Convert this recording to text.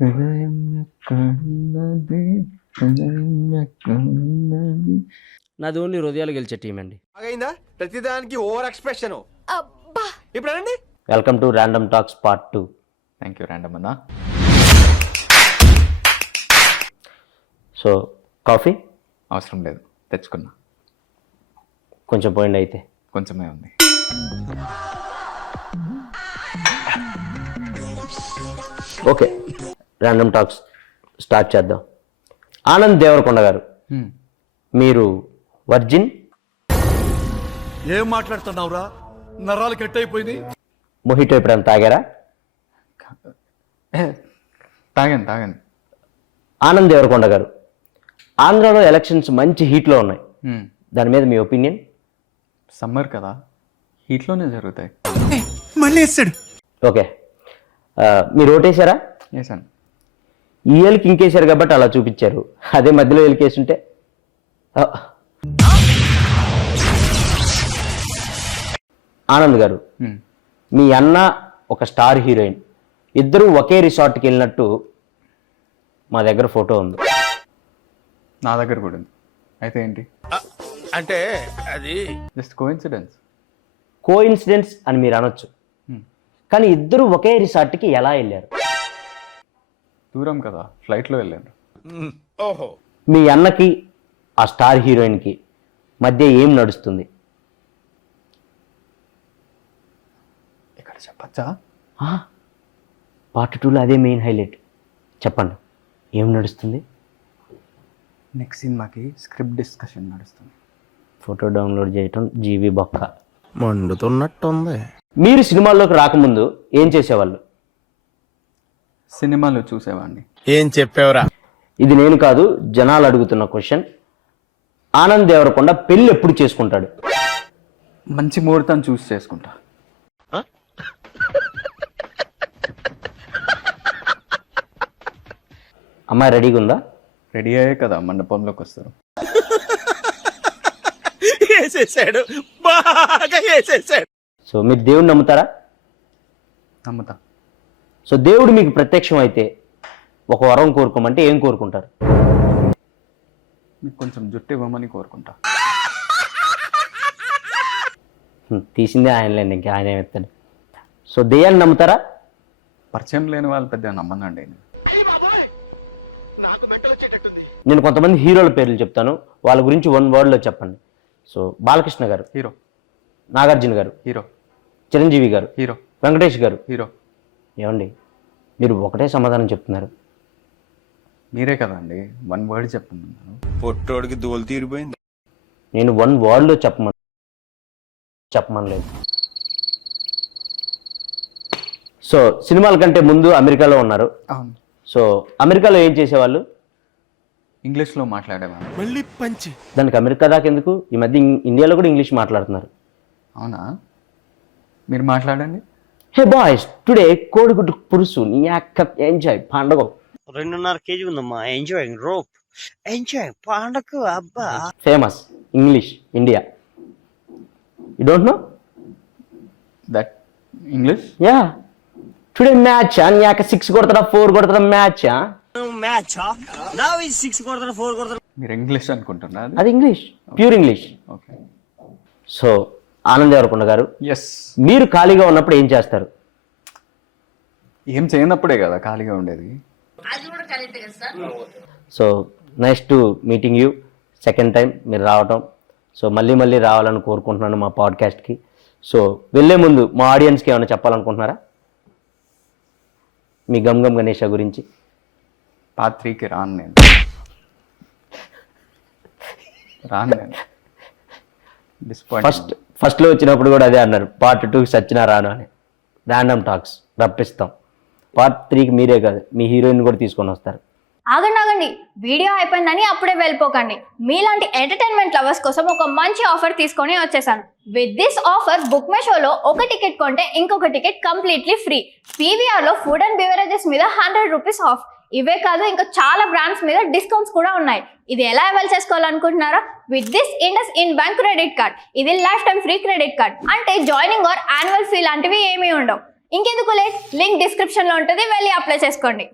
హృదయం ఎక్కడున్నది, హృదయం ఎక్కడున్నది. నాది ఓన్లీ హృదయాలు గెలిచే టీం అండి. అయిందా ప్రతిదానికి ఓవర్ ఎక్స్ప్రెషన్. ఇప్పుడు రండి. Welcome to random talks part 2. Thank you random అన్న. సో కాఫీ అవసరం లేదు, తెచ్చుకున్నా. కొంచెం పోయింది అయితే. కొంచెమే ఉంది. ఓకే, ర్యాండమ్ టాక్స్ స్టార్ట్ చేద్దాం. ఆనంద్ దేవరకొండ గారు, మీరు వర్జిన్? ఏం మాట్లాడుతున్నావురా, నరాలు కట్ అయిపోయింది. మొహిటో ఎప్పుడైనా తాగారా? తాగాను. ఆనంద్ దేవరకొండ గారు, ఆంధ్రాలో ఎలక్షన్స్ మంచి హీట్లో ఉన్నాయి, దాని మీద మీ ఒపీనియన్? సమ్మర్ కదా, హీట్లోనే జరుగుతాయి. మళ్ళీ వేస్తాడు. ఓకే, మీరు ఓటేశారా? వేసాను. ఈ ఏళ్ళకి ఇంకేశారు కాబట్టి అలా చూపించారు, అదే మధ్యలో ఏళ్ళకేసుంటే ఆనంద్ గారు, మీ అన్న ఒక స్టార్ హీరోయిన్, ఇద్దరు ఒకే రిసార్ట్కి వెళ్ళినట్టు మా దగ్గర ఫోటో ఉంది. నా దగ్గర కూడా ఉంది. అయితే ఏంటి? అంటే అది జస్ట్ కోఇన్సిడెన్స్. కోఇన్సిడెన్స్ అని మీరు అనొచ్చు, కానీ ఇద్దరు ఒకే రిసార్ట్కి ఎలా వెళ్ళారు? దూరం కదా, ఫ్లైట్లో వెళ్ళాను. ఓహో, మీ అన్నకి ఆ స్టార్ హీరోయిన్కి మధ్య ఏం నడుస్తుంది? ఇక్కడ చెప్పచ్చా? పార్ట్ 2లో అదే మెయిన్ హైలైట్. చెప్పండి, ఏం నడుస్తుంది? నెక్స్ట్ సినిమాకి స్క్రిప్ట్ డిస్కషన్ నడుస్తుంది. ఫోటో డౌన్లోడ్ చేయటం జీవి బొక్క. మండుతున్నట్టుంది. మీరు సినిమాల్లోకి రాకముందు ఏం చేసేవాళ్ళు? సినిమాలు చూసేవాడిని. ఏం చెప్పావురా? ఇది నేను కాదు, జనాలు అడుగుతున్న క్వశ్చన్. ఆనంద్ దేవరకొండ పెళ్ళి ఎప్పుడు చేసుకుంటాడు? మంచి ముహూర్తం చూసి చేసుకుంటా. అమ్మాయి రెడీగా ఉందా? రెడీ అయ్యే కదా మండపంలోకి వస్తారు. వేసేసాడు, బాగా వేసేసాడు. సో మీరు దేవుడిని నమ్ముతారా? నమ్ముతా. సో దేవుడు మీకు ప్రత్యక్షం అయితే ఒక వరం కోరుకోమంటే ఏం కోరుకుంటారు? మీకు కొంచెం జుట్టు ఇవ్వమని కోరుకుంటా. తీసిందే ఆయనలేండి, ఇంకా ఆయన ఏమెత్తాడు. సో దెయ్యాన్ని నమ్ముతారా? పరిచయం లేని వాళ్ళు పెద్దగా నమ్మనండి. నేను కొంతమంది హీరోల పేర్లు చెప్తాను, వాళ్ళ గురించి 1 wordలో చెప్పండి. సో బాలకృష్ణ గారు హీరో, నాగార్జున గారు హీరో, చిరంజీవి గారు హీరో, వెంకటేష్ గారు హీరో. ఏమండి మీరు ఒకటే సమాధానం చెప్తున్నారు? మీరే కదండి 1 word చెప్తున్నాను. పొట్టోడికి దోలు తీరిపోయింది. నేను 1 wordలో చెప్పమనలేదు. సో సినిమాల కంటే ముందు అమెరికాలో ఉన్నారు. అవును. సో అమెరికాలో ఏం చేసేవాళ్ళు? ఇంగ్లీష్లో మాట్లాడేవాడిని. మళ్ళీ పంచి. దానికి అమెరికా దాకా ఎందుకు? ఈ మధ్య ఇండియాలో కూడా ఇంగ్లీష్ మాట్లాడుతున్నారు. అవునా? మీరు మాట్లాడండి. హే బాయ్స్, టుడే కోడిగుడ్డు పురుసు నీ అక్క ఎంజాయ్ పండగ. 2.5 kg ఉందమ్మా. ఎంజాయ్ రోప్, ఎంజాయ్ పండగ. అబ్బా famous English India. You don't know that English? Yeah, today match నీ అక్క 6 కొడతారా 4 కొడతారా మ్యాచ్? మ్యాచ్ నా 6 కొడతారు 4 కొడతారు. మీరు ఇంగ్లీష్ అనుకుంటున్నా? అది English, pure English. Okay. So Anand Devarakonda గారు, ఎస్. మీరు ఖాళీగా ఉన్నప్పుడు ఏం చేస్తారు? ఏం చేయనప్పుడే కదా ఖాళీగా ఉండేది. So nice to meeting you, second time మీరు రావటం. సో మళ్ళీ రావాలని కోరుకుంటున్నాను మా పాడ్కాస్ట్కి. సో వెళ్ళే ముందు మా ఆడియన్స్కి ఏమైనా చెప్పాలనుకుంటున్నారా మీ గమ్ గణేష గురించి? పార్ట్ 3కి రాను నేను. ఫస్ట్లో వచ్చినప్పుడు కూడా అదే అన్నారు, పార్ట్ 2కి సచ్చినా రాను అని. Random talks రప్పిస్తాం. పార్ట్ 3కి మీరే కాదు, మీ హీరోయిన్ కూడా తీసుకొని వస్తారు. ఆగండి, వీడియో అయిపోయిందని అప్పుడే వెళ్ళిపోకండి. మీలాంటి ఎంటర్టైన్మెంట్ లవర్స్ కోసం ఒక మంచి ఆఫర్ తీసుకొని వచ్చేసాను. With this offer book my షోలో ఒక టికెట్ కొంటే ఇంకొక టికెట్ కంప్లీట్లీ ఫ్రీ. పీవీఆర్లో ఫుడ్ అండ్ బెవరేజెస్ మీద 100 రూపీస్ ఆఫ్. ఇవే కాదు, ఇంకా చాలా బ్రాండ్స్ మీద డిస్కౌంట్స్ కూడా ఉన్నాయి. ఇది ఎలా అవైల్ చేసుకోవాలనుకుంటున్నారా? With this IndusInd bank credit card. ఇది lifetime free credit card. అంటే జాయినింగ్ ఆర్ యాన్యువల్ ఫీ లాంటివి ఏమీ ఉండవు. ఇంకెందుకు లేట్, లింక్ డిస్క్రిప్షన్ లో ఉంటుంది, వెళ్ళి అప్లై చేసుకోండి.